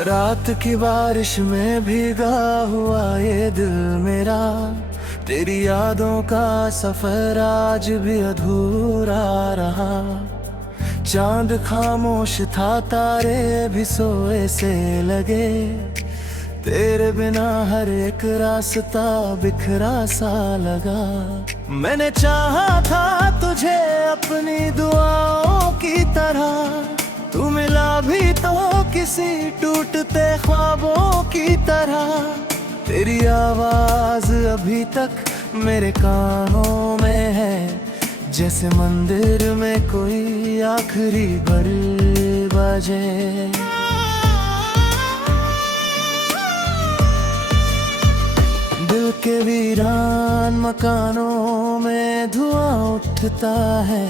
रात की बारिश में भीगा हुआ ये दिल मेरा, तेरी यादों का सफर आज भी अधूरा रहा। चांद खामोश था, तारे भी सोए से लगे, तेरे बिना हर एक रास्ता बिखरा सा लगा। मैंने चाहा था तुझे अपनी दुआओं की तरह, तू मिला भी तो किसी टूटते ख्वाबों की तरह। तेरी आवाज अभी तक मेरे कानों में है, जैसे मंदिर में कोई आखिरी बल बजे। दिल के वीरान मकानों में धुआं उठता है,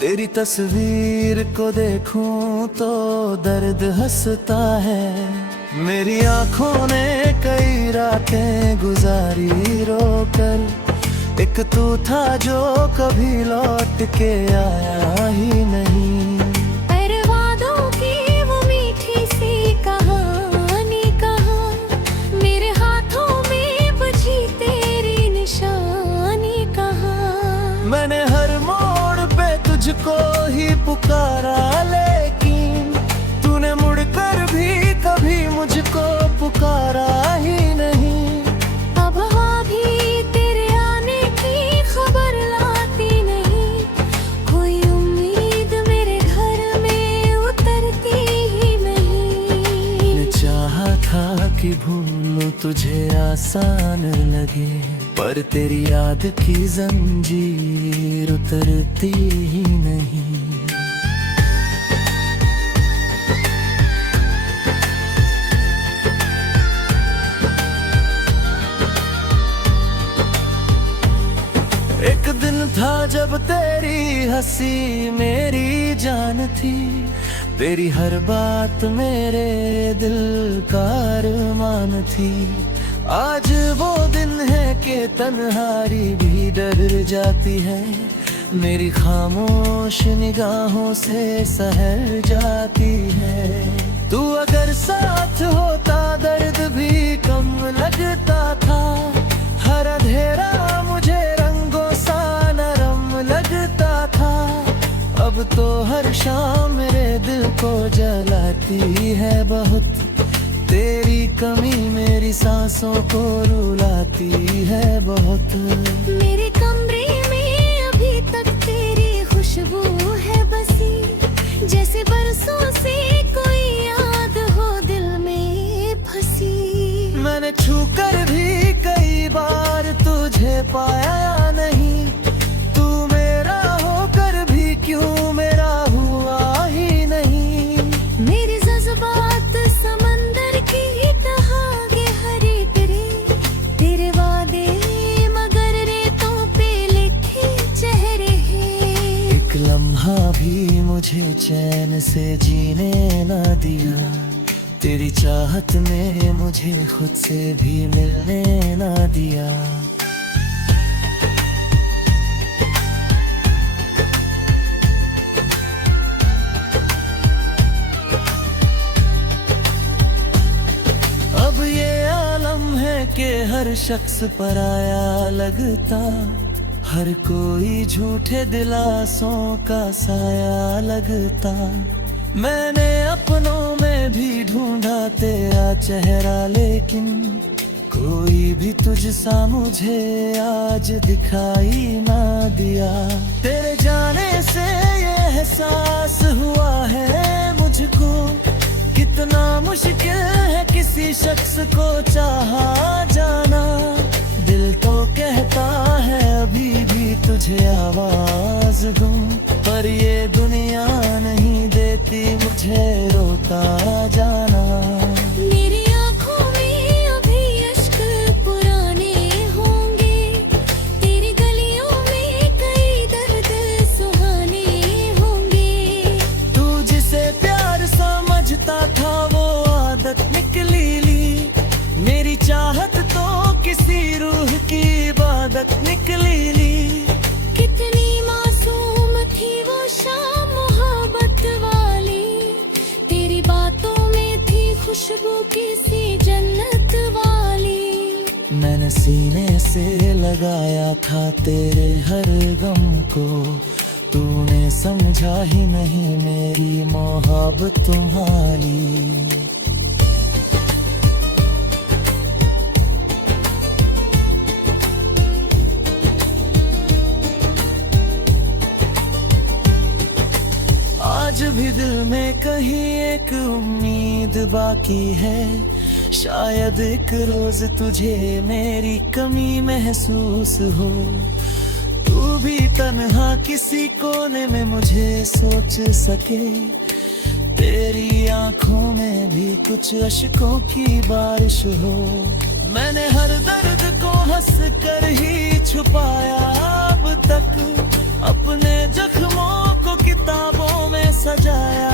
तेरी तस्वीर को देखूं तो दर्द हंसता है। मेरी आंखों ने कई रातें गुजारी रोकर, एक तू था जो कभी लौट के आया ही नहीं। पर वादों की वो मीठी सी कहानी कहाँ, मेरे हाथों में बची तेरी निशानी कहाँ। मैंने हर मोड़ पे तुझको ही पुकारा, लेकिन तूने मुड़कर भी कभी मुझको पुकारा ही नहीं। अब हवा भी तेरे आने की खबर लाती नहीं, कोई उम्मीद मेरे घर में उतरती ही नहीं। मैंने चाहा था कि भूलूं तुझे आसान लगे, पर तेरी याद की जंजीर उतरती ही नहीं। एक दिन था जब तेरी हंसी मेरी जान थी, तेरी हर बात मेरे दिल का अरमान थी। आज वो दिन है कि तन्हाई भी डर जाती है, मेरी खामोश निगाहों से सहर जाती है। तू अगर साथ होता दर्द भी कम लगता था, हर अंधेरा मुझे रंगों सा नरम लगता था। अब तो हर शाम मेरे दिल को जलाती है बहुत, तेरी कमी मेरी सांसों को रुलाती है बहुत। मेरे कमरे में अभी तक तेरी खुशबू है बसी, जैसे बरसों से कोई याद हो दिल में फंसी। मैंने छूकर भी कई बार तुझे पाया नहीं, तू मेरा होकर भी क्यों मेरा हुआ ही नहीं। मेरे जज्बात समंदर की तरह गहरे तेरे, तेरे वादे मगर रेतों पे लिखे चेहरे हैं। एक लम्हा भी मुझे चैन से जीने ना दिया, तेरी चाहत ने मुझे खुद से भी मिलने ना दिया। अब ये आलम है कि हर शख्स पराया लगता, हर कोई झूठे दिलासों का साया लगता। मैंने अपनों में भी ढूंढा तेरा चेहरा, लेकिन कोई भी तुझसा मुझे आज दिखाई ना दिया। तेरे जाने से ये एहसास हुआ है मुझको, कितना मुश्किल है किसी शख्स को चाहा जाना। दिल तो कहता है अभी भी तुझे आवाज दूं, पर ये दुनिया नहीं देती मुझे रोता जाना। मेरी आँखों में अभी अश्क पुराने होंगे, तेरी गलियों में कई दर्द सुहाने होंगे। तू जिसे प्यार समझता था वो आदत निकली ली, मेरी चाहत तो किसी रूह की इबादत निकली ली। कितनी मासूम थी वो शाम मोहब्बत वाली, तेरी बातों में थी खुशबू किसी जन्नत वाली। मैंने सीने से लगाया था तेरे हर गम को, तूने समझा ही नहीं मेरी मोहब्बत तुम्हारी। आज भी दिल में कहीं एक उम्मीद बाकी है, शायद एक रोज तुझे मेरी कमी महसूस हो। तू भी तन्हा किसी कोने में मुझे सोच सके, तेरी आंखों में भी कुछ अश्कों की बारिश हो। मैंने हर दर्द को हंस कर ही छुपाया अब तक, अपने जख्मों को किताबों में सजाया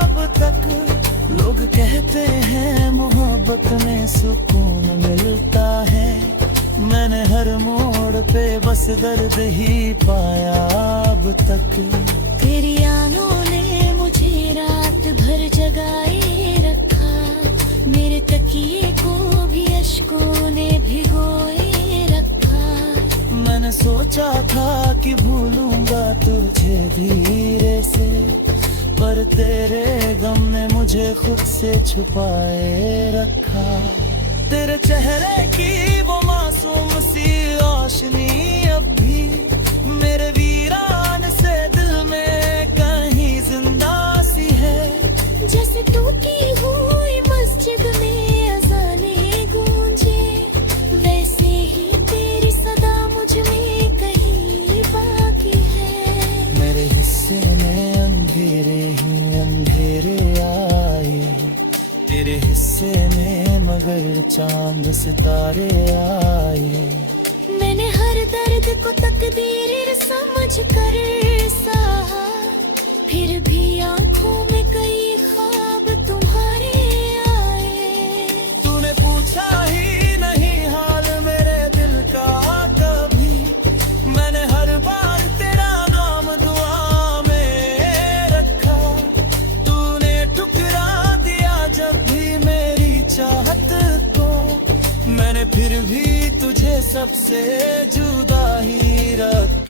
अब तक। लोग कहते हैं मोहब्बत में सुकून मिलता है, मैंने हर मोड़ पे बस दर्द ही पाया अब तक। तेरी आनों ने मुझे रात भर जगाए रखा, मेरे तकिए को भी अश्कों ने भिगोए रखा। मैंने सोचा था कि भूलूंगा तुझे धीरे से, पर तेरे गम ने मुझे खुद से छुपाए रखा। तेरे चेहरे की वो मासूम सी रोशनी अब भी मेरे वीरान से दिल में कहीं जिंदा सी है। जैसे टूटी हुई मस्जिद में अज़ाने गूंजे, वैसे ही तेरी सदा मुझ में कहीं बाकी है। मेरे हिस्से में अंधेरे ही अंधेरे आए, तेरे हिस्से में मगर चांद सितारे आए। मैंने हर दर्द को तकदीर समझ कर सहा, फिर भी आंखों में कई ख्वाब तुम्हारे आए। तूने पूछा ही नहीं हाल मेरे दिल का कभी, मैंने हर बार तेरा नाम दुआ में रखा। तूने ठुकरा दिया जब भी मेरी चाहत को, मैंने फिर भी तुझे सबसे जुदा ही रखा।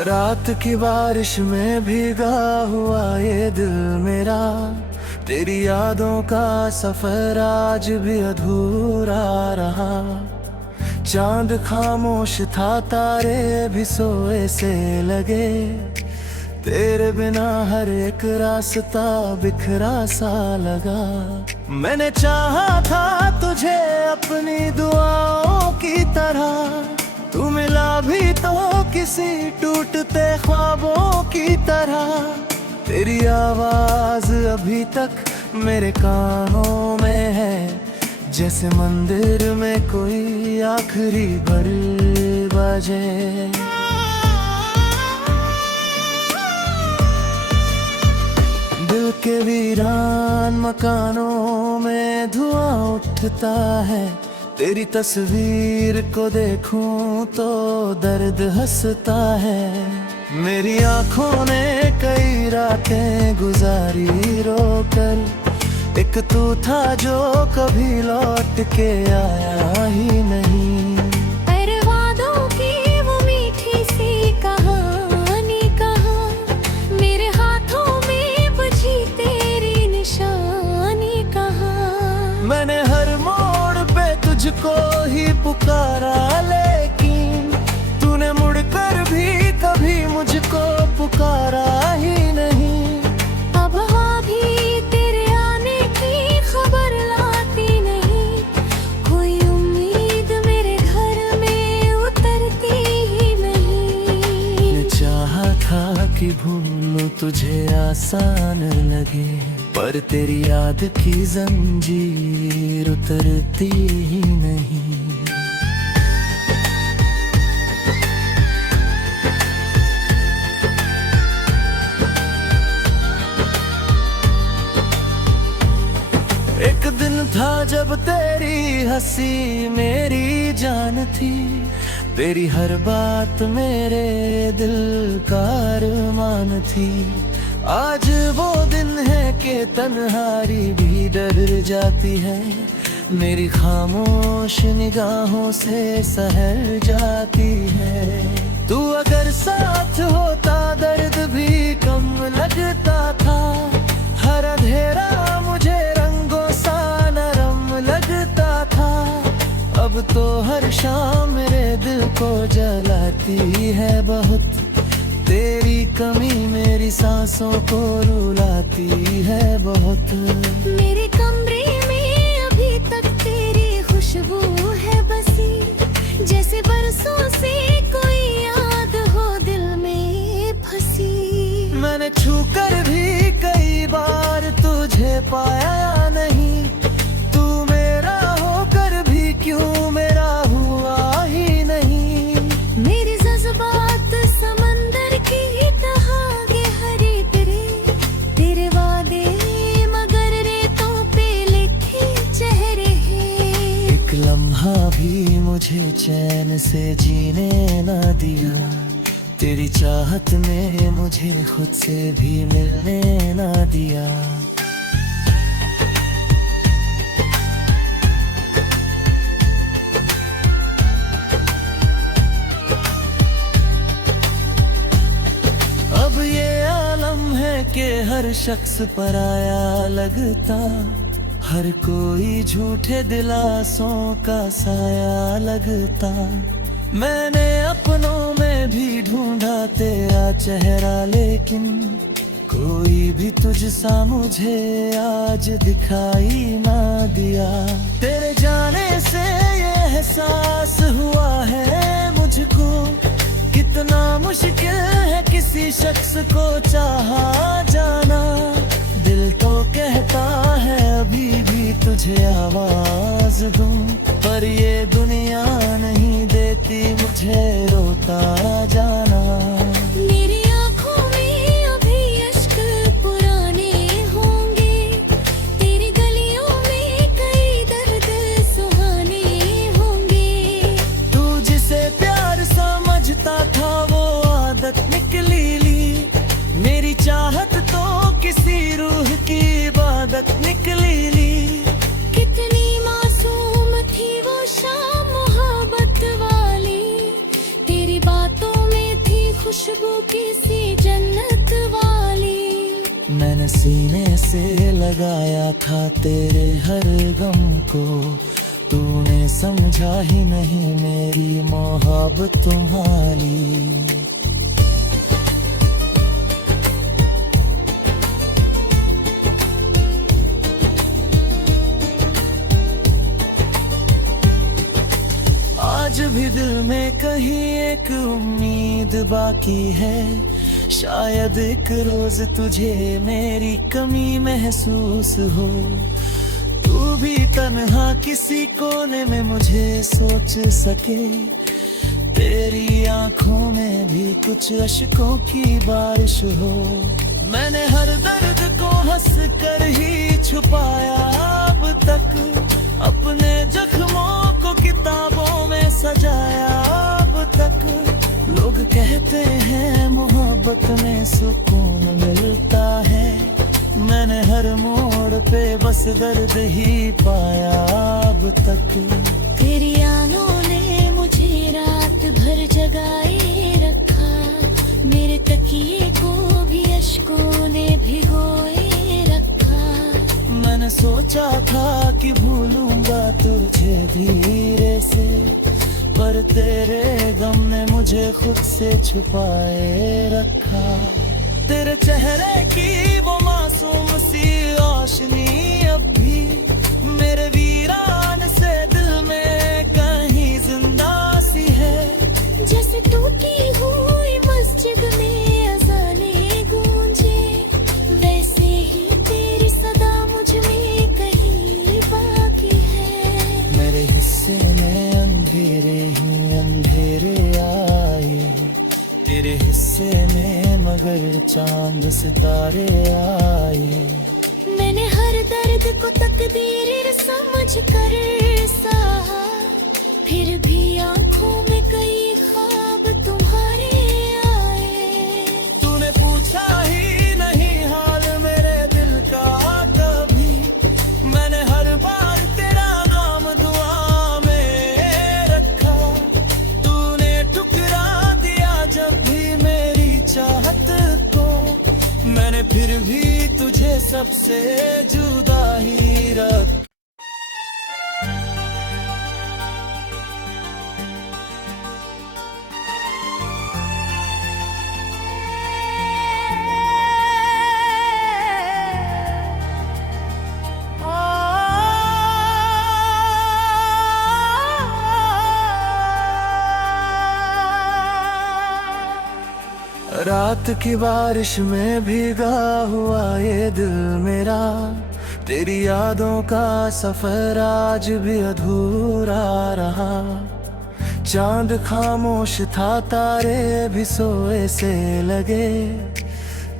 रात की बारिश में भीगा हुआ ये दिल मेरा, तेरी यादों का सफर आज भी अधूरा रहा। चांद खामोश था, तारे भी सोए से लगे, तेरे बिना हर एक रास्ता बिखरा सा लगा। मैंने चाहा था तुझे अपनी दुआओं की तरह, तू मिला भी तो किसी टूटते ख्वाबों की तरह। तेरी आवाज अभी तक मेरे कानों में है, जैसे मंदिर में कोई आखिरी बल बजे। दिल के वीरान मकानों में धुआं उठता है, तेरी तस्वीर को देखूं तो दर्द हंसता है। मेरी आंखों ने कई रातें गुजारी रोकर, एक तू था जो कभी लौट के आया ही नहीं। पर वादों की वो मीठी सी कहानी कहाँ, मेरे हाथों में बजी तेरी निशानी कहाँ। मैंने हर मोड़ पे तुझको ही पुकारा, लेकिन तूने मुड़कर भी कभी मुझको पुकारा ही नहीं। अब हाँ भी तेरे आने की खबर लाती नहीं, कोई उम्मीद मेरे घर में उतरती ही नहीं। चाहा था कि भूलूं तुझे आसान लगे, पर तेरी याद की जंजीर उतरती ही नहीं। था जब तेरी हंसी मेरी जान थी, तेरी हर बात मेरे दिल का अरमान थी। आज वो दिन है कि तन्हाई भी डर जाती है, मेरी खामोश निगाहों से सहर जाती है। तू अगर साथ होता दर्द भी कम लगता था, हर अंधेरा मुझे रंगों सा नरम लगता था। अब तो हर शाम मेरे दिल को जलाती है बहुत, तेरी कमी मेरी सांसों को रुलाती है बहुत। मेरे कमरे में अभी तक तेरी खुशबू है बसी, जैसे बरसों से कोई याद हो दिल में फंसी। मैंने छूकर भी कई बार तुझे पाया नहीं, तू मेरा होकर भी क्यों मेरा हुआ ही नहीं। मेरे जज्बात समंदर की तरह गहरे तेरे वादे मगर रेतों पे लिखे चेहरे हैं। एक लम्हा भी मुझे चैन से जीने न दिया, तेरी चाहत ने मुझे खुद से भी मिलने न दिया। अब ये आलम है कि हर शख्स पराया लगता, हर कोई झूठे दिलासों का साया लगता। मैंने अपनों में भी ढूंढा तेरा चेहरा, लेकिन कोई भी तुझसा मुझे आज दिखाई ना दिया। तेरे जाने से ये एहसास हुआ है मुझको, कितना मुश्किल है किसी शख्स को चाहा जाना। दिल तो कहता है अभी भी तुझे आवाज दूं, पर ये दुनिया नहीं देती मुझे रोता जाना। मेरी आँखों में अभी अश्क पुराने होंगे, तेरी गलियों में कई दर्द सुहाने होंगे। तू जिसे प्यार समझता था वो आदत निकली ली, मेरी चाहत तो किसी रूह की इबादत निकली ली। कितनी मासूम थी वो शाम मोहब्बत वाली, तेरी बातों में थी खुशबू किसी जन्नत वाली। मैंने सीने से लगाया था तेरे हर गम को, तूने समझा ही नहीं मेरी मोहब्बत तुम्हारी। आज भी दिल में कहीं एक उम्मीद बाकी है, शायद एक रोज तुझे मेरी कमी महसूस हो। तू भी तन्हा किसी कोने में मुझे सोच सके, तेरी आंखों में भी कुछ अश्कों की बारिश हो। मैंने हर दर्द को हंस कर ही छुपाया अब तक, अपने जख्मों को किताबों में सजाया अब तक। लोग कहते हैं मोहब्बत में सुकून मिलता है, मैंने हर मोड़ पे बस दर्द ही पाया अब तक। तेरी आनों ने मुझे रात भर जगाए रखा, मेरे तकिए को भी अश्कों ने भिगोए रखा। मैंने सोचा था कि भूलूंगा तुझे धीरे से, पर तेरे गम ने मुझे खुद से छुपाए रखा। तेरे चेहरे की वो मासूम सी रोशनी अब भी मेरे वीरान से दिल में कहीं जिंदा सी है। जैसे टूटी हुई मस्जिद में अज़ाने गूंजे, वैसे ही तेरी सदा मुझ में कहीं बाकी है। मेरे हिस्से में अंधेरे ही अंधेरे आए, तेरे हिस्से में मगर चांद सितारे आए। मैंने हर दर्द को तकदीर सोच कर सहा, फिर भी आंखों में कई ख्वाब तुम्हारे आए। तूने पूछा ही नहीं हाल मेरे दिल का कभी, मैंने हर बार तेरा नाम दुआ में रखा। तूने ठुकरा दिया जब भी मेरी चाहत को, मैंने फिर भी तुझे सबसे जुदा ही रखा। रात की बारिश में भीगा हुआ ये दिल मेरा, तेरी यादों का सफर आज भी अधूरा रहा। चांद खामोश था, तारे भी सोए से लगे,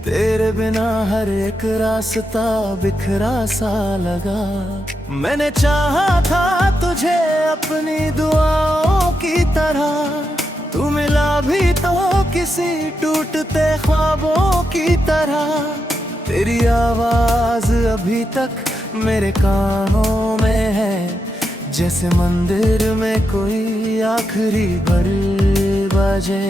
तेरे बिना हर एक रास्ता बिखरा सा लगा। मैंने चाहा था तुझे अपनी दुआओं की तरह, तू मिला भी तो किसी टूटते ख्वाबों की तरह। तेरी आवाज अभी तक मेरे कानों में है, जैसे मंदिर में कोई आखिरी बल बजे।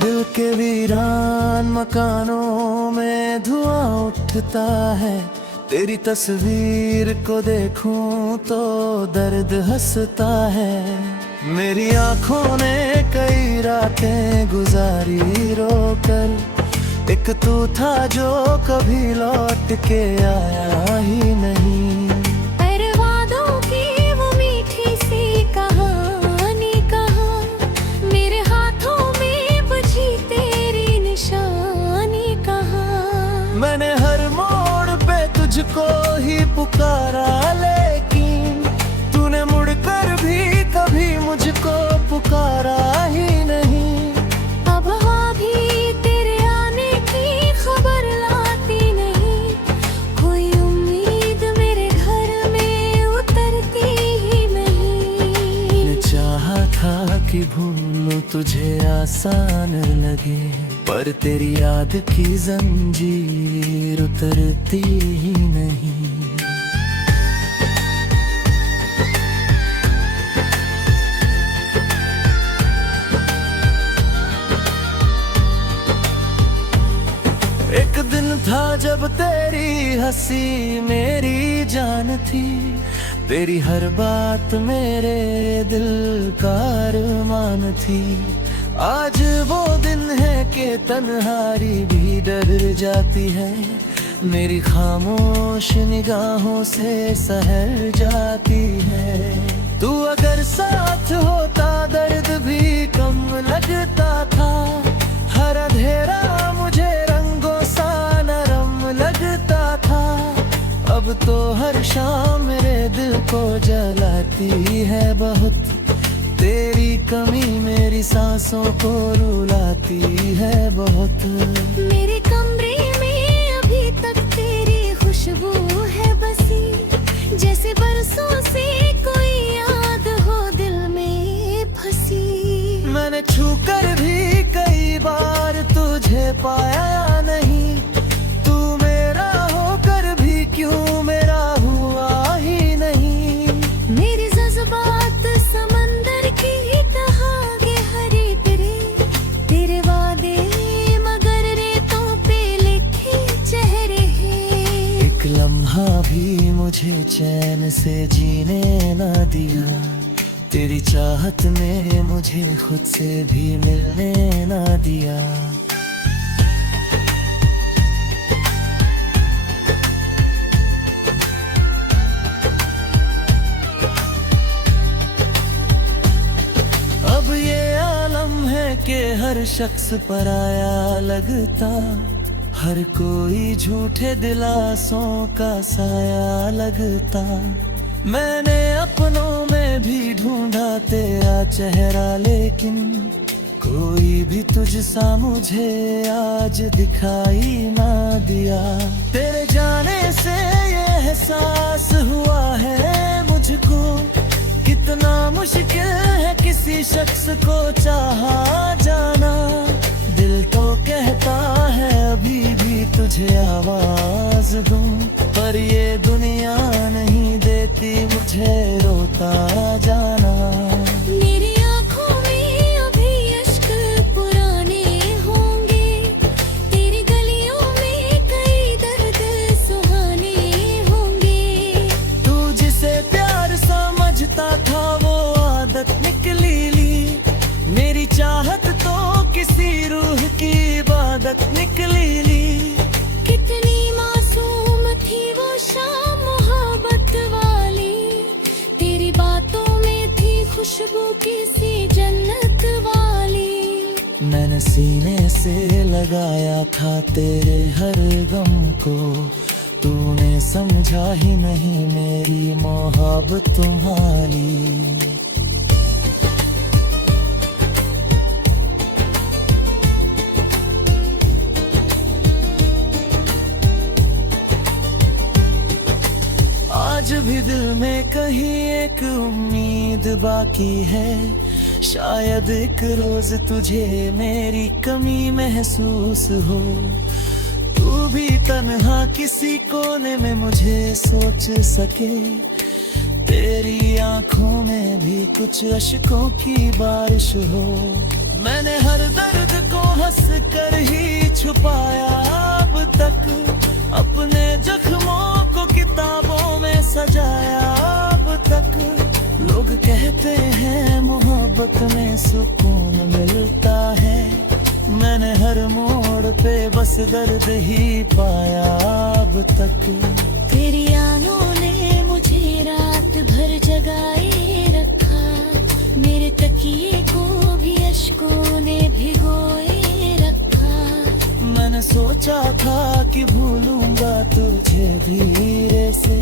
दिल के वीरान मकानों में धुआं उठता है, तेरी तस्वीर को देखूं तो दर्द हंसता है। मेरी आंखों ने कई रातें गुजारी रोकर, एक तू था जो कभी लौट के आया ही नहीं। पर वादों की वो मीठी सी कहानी कहाँ, मेरे हाथों में बची तेरी निशानी कहाँ। मैंने हर मोड़ पे तुझको ही पुकारा, लेकिन तूने मुड़कर भी कभी मुझको पुकारा ही नहीं। अब हवा भी तेरे आने की खबर लाती नहीं, कोई उम्मीद मेरे घर में उतरती ही नहीं। चाहा था कि भूलूं तुझे आसान लगे, पर तेरी याद की जंजीर उतरती ही नहीं। एक दिन था जब तेरी हंसी मेरी जान थी, तेरी हर बात मेरे दिल का अरमान थी। आज वो दिन है कि तन्हाई भी डर जाती है, मेरी खामोश निगाहों से सहर जाती है। तू अगर साथ होता दर्द भी कम लगता था, हर अंधेरा मुझे रंगों सा नरम लगता था। अब तो हर शाम मेरे दिल को जलाती है बहुत, तेरी कमी मेरी सांसों को रुलाती है बहुत। मेरे कमरे में अभी तक तेरी खुशबू है बसी, जैसे बरसों से कोई याद हो दिल में फंसी। मैंने छू कर भी कई बार तुझे पाया नहीं, तू मेरा होकर भी क्यों मेरा हुआ ही नहीं। मेरे जज्बात समंदर की तरह गहरे तेरे वादे मगर रेतों पे लिखे चेहरे हैं। एक लम्हा भी मुझे चैन से जीने ना दिया, तेरी चाहत ने मुझे खुद से भी मिलने ना दिया। अब ये आलम है कि हर शख्स पराया लगता, हर कोई झूठे दिलासों का साया लगता। मैंने अपनों में भी ढूंढा तेरा चेहरा, लेकिन कोई भी तुझ सा मुझे आज दिखाई ना दिया। तेरे जाने से ये एहसास हुआ है मुझको, कितना मुश्किल है किसी शख्स को चाहा जाना। दिल तो कहता है अभी भी तुझे आवाज दूं, पर ये दुनिया नहीं देती मुझे रोता जाना। मेरी आँखों में अभी अश्क पुराने होंगे, तेरी गलियों में कई दर्द सुहाने होंगे। तू जिसे प्यार समझता था वो आदत निकली ली, मेरी चाहत तो किसी रूह की इबादत निकली ली। कितनी मासूम थी वो शाम मोहब्बत वाली, तेरी बातों में थी खुशबू किसी जन्नत वाली। मैंने सीने से लगाया था तेरे हर गम को, तूने समझा ही नहीं मेरी मोहब्बत तुम्हारी। आज भी दिल में कहीं एक उम्मीद बाकी है, शायद एक रोज तुझे मेरी कमी महसूस हो। तू भी तन्हा किसी कोने में मुझे सोच सके, तेरी आंखों में भी कुछ अश्कों की बारिश हो। मैंने हर दर्द को हंस कर ही छुपाया अब तक, अपने जख्मों को किताबों में सजाया अब तक। लोग कहते हैं मोहब्बत में सुकून मिलता है, मैंने हर मोड़ पे बस दर्द ही पाया अब तक। तेरी आनों ने मुझे रात भर जगाए रखा, मेरे तकिए को भी अश्कों ने भिगोए रखा। मैंने सोचा था कि भूलूंगा तुझे धीरे से,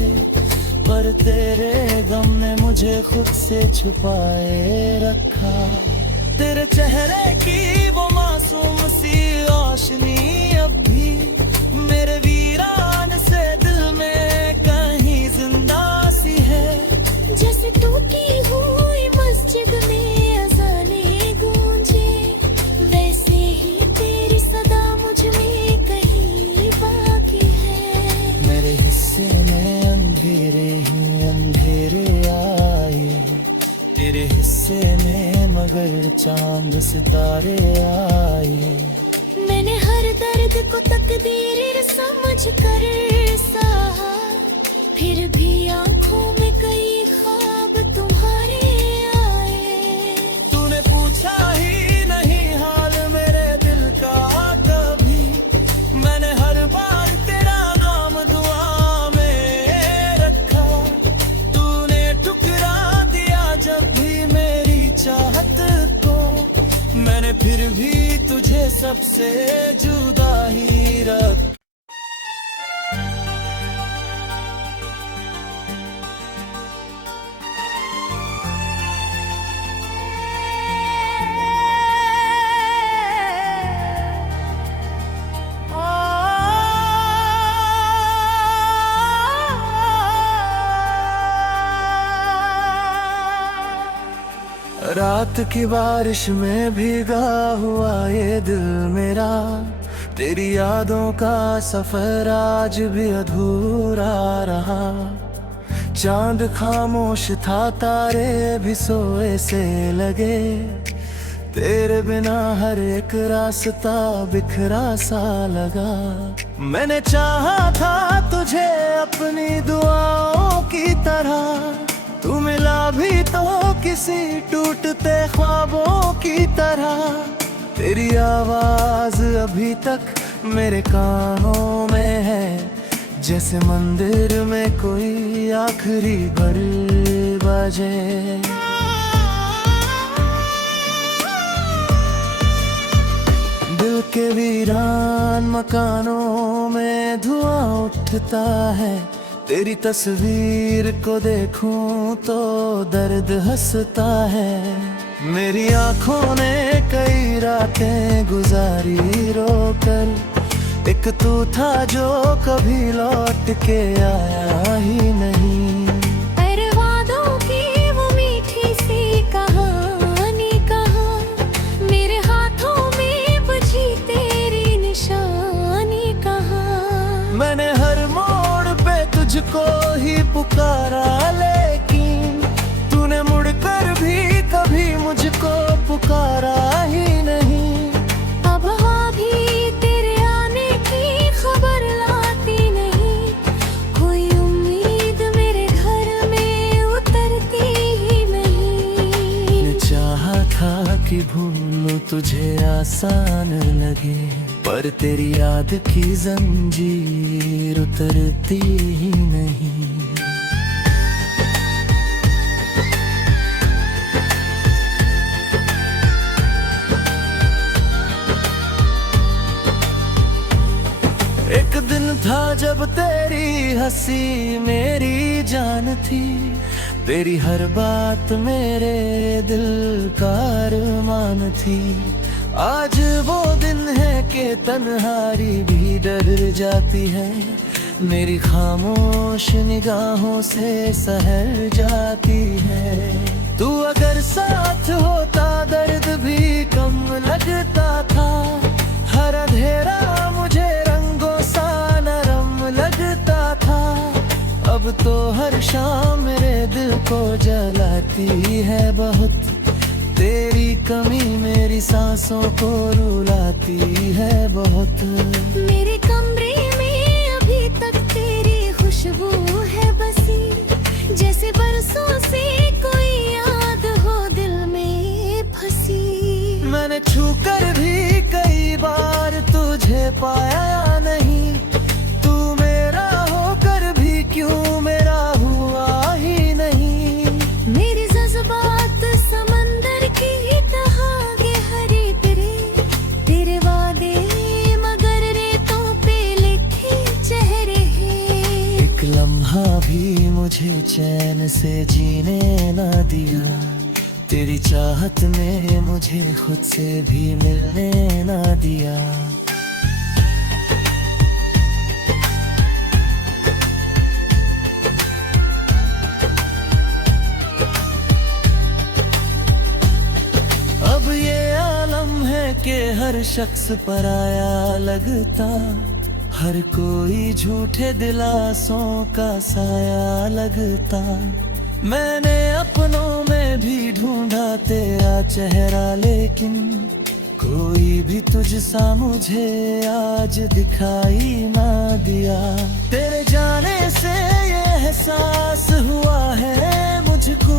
पर तेरे गम ने मुझे खुद से छुपाए रखा। तेरे चेहरे की वो मासूम सी रोशनी अब भी मेरे वीरान से दिल में कहीं जिंदा सी है। जैसे टूटी हुई मस्जिद में अज़ाने गूंजे, वैसे ही तेरी सदा मुझ में कहीं बाकी है। मेरे हिस्से में अंधेरे ही अंधेरे आए, तेरे हिस्से में मगर चांद सितारे आए। मैंने हर दर्द को तकदीर समझ कर सहा, फिर भी आंखों में कई ख्वाब तुम्हारे आए। तूने पूछा ही नहीं हाल मेरे दिल का कभी, मैंने हर बार तेरा नाम दुआ में रखा। तूने ठुकरा दिया जब भी मेरी चाहत को, मैंने फिर भी तुझे सबसे जुदा ही रखा। रात की बारिश में भीगा हुआ ये दिल मेरा, तेरी यादों का सफर आज भी अधूरा रहा। चांद खामोश था तारे भी सोए से लगे, तेरे बिना हर एक रास्ता बिखरा सा लगा। मैंने चाहा था तुझे अपनी दुआओं की तरह, तू मिला भी तो किसी टूटते ख्वाबों की तरह। तेरी आवाज अभी तक मेरे कानों में है, जैसे मंदिर में कोई आखिरी घड़ी बजे। दिल के वीरान मकानों में धुआं उठता है, तेरी तस्वीर को देखूं तो दर्द हंसता है। मेरी आंखों ने कई रातें गुजारी रोकर, एक तू था जो कभी लौट के आया ही नहीं। पर वादों की वो मीठी सी कहानी कहाँ, मेरे हाथों में बची तेरी निशानी कहाँ। मैंने हर मोड़ पे तुझको ही पुकारा, लेकिन तूने मुड़कर भी कभी मुझको पुकारा ही नहीं। अब हाँ भी तेरे आने की खबर लाती नहीं, कोई उम्मीद मेरे घर में उतरती ही नहीं। चाहा था कि भूलूं तुझे आसान लगे, पर तेरी याद की जंजीर उतरती ही नहीं। एक दिन था जब तेरी हंसी मेरी जान थी, तेरी हर बात मेरे दिल का अरमान थी। आज वो दिन है कि तन्हाई भी डर जाती है, मेरी खामोश निगाहों से सहर जाती है। तू अगर साथ होता दर्द भी कम लगता था, हर अंधेरा मुझे रंगों सा नरम लगता था। अब तो हर शाम मेरे दिल को जलाती है बहुत, तेरी कमी मेरी सांसों को रुलाती है बहुत। मेरे कमरे में अभी तक तेरी खुशबू है बसी, जैसे बरसों से कोई याद हो दिल में फंसी। मैंने छू कर भी कई बार तुझे पाया नहीं, तू मेरा होकर भी क्यों मेरा हुआ ही नहीं। मेरे जज्बात समंदर की तरह गहरे तेरे, तेरे वादे मगर रेतों पे लिखे चेहरे हैं। एक लम्हा भी मुझे चैन से जीने ना दिया, तेरी चाहत ने मुझे खुद से भी मिलने ना दिया। अब ये आलम है कि हर शख्स पराया लगता, हर कोई झूठे दिलासों का साया लगता। मैंने अपनों में भी ढूंढा तेरा चेहरा, लेकिन कोई भी तुझसा मुझे आज दिखाई ना दिया। तेरे जाने से ये एहसास हुआ है मुझको,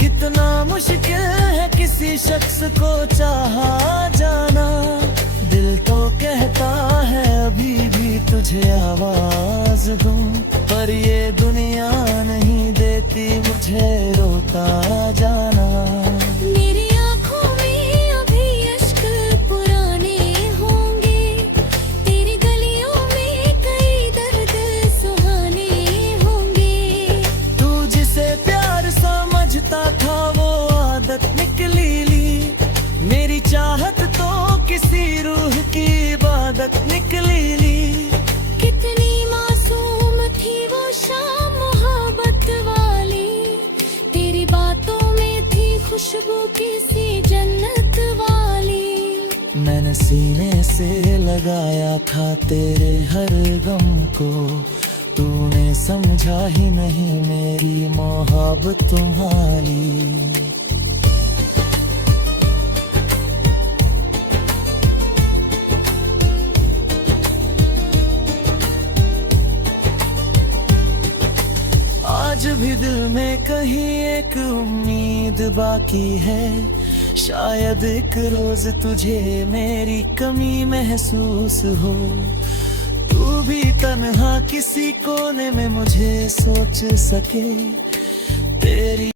कितना मुश्किल है किसी शख्स को चाहा जाना। दिल तो कहता है अभी भी तुझे आवाज दूं, पर ये दुनिया नहीं देती मुझे रोता जाना। मेरी आँखों में अभी अश्क पुराने होंगे, तेरी गलियों में कई दर्द सुहाने होंगे। तू जिसे प्यार समझता था वो आदत निकली ली, मेरी चाहत तो किसी रूह की इबादत निकली ली। कितनी मासूम थी वो शाम मोहब्बत वाली, तेरी बातों में थी खुशबू किसी जन्नत वाली। मैंने सीने से लगाया था तेरे हर गम को, तूने समझा ही नहीं मेरी मोहब्बत तुम्हारी। आज भी दिल में कहीं एक उम्मीद बाकी है, शायद एक रोज तुझे मेरी कमी महसूस हो। तू भी तन्हा किसी कोने में मुझे सोच सके, तेरी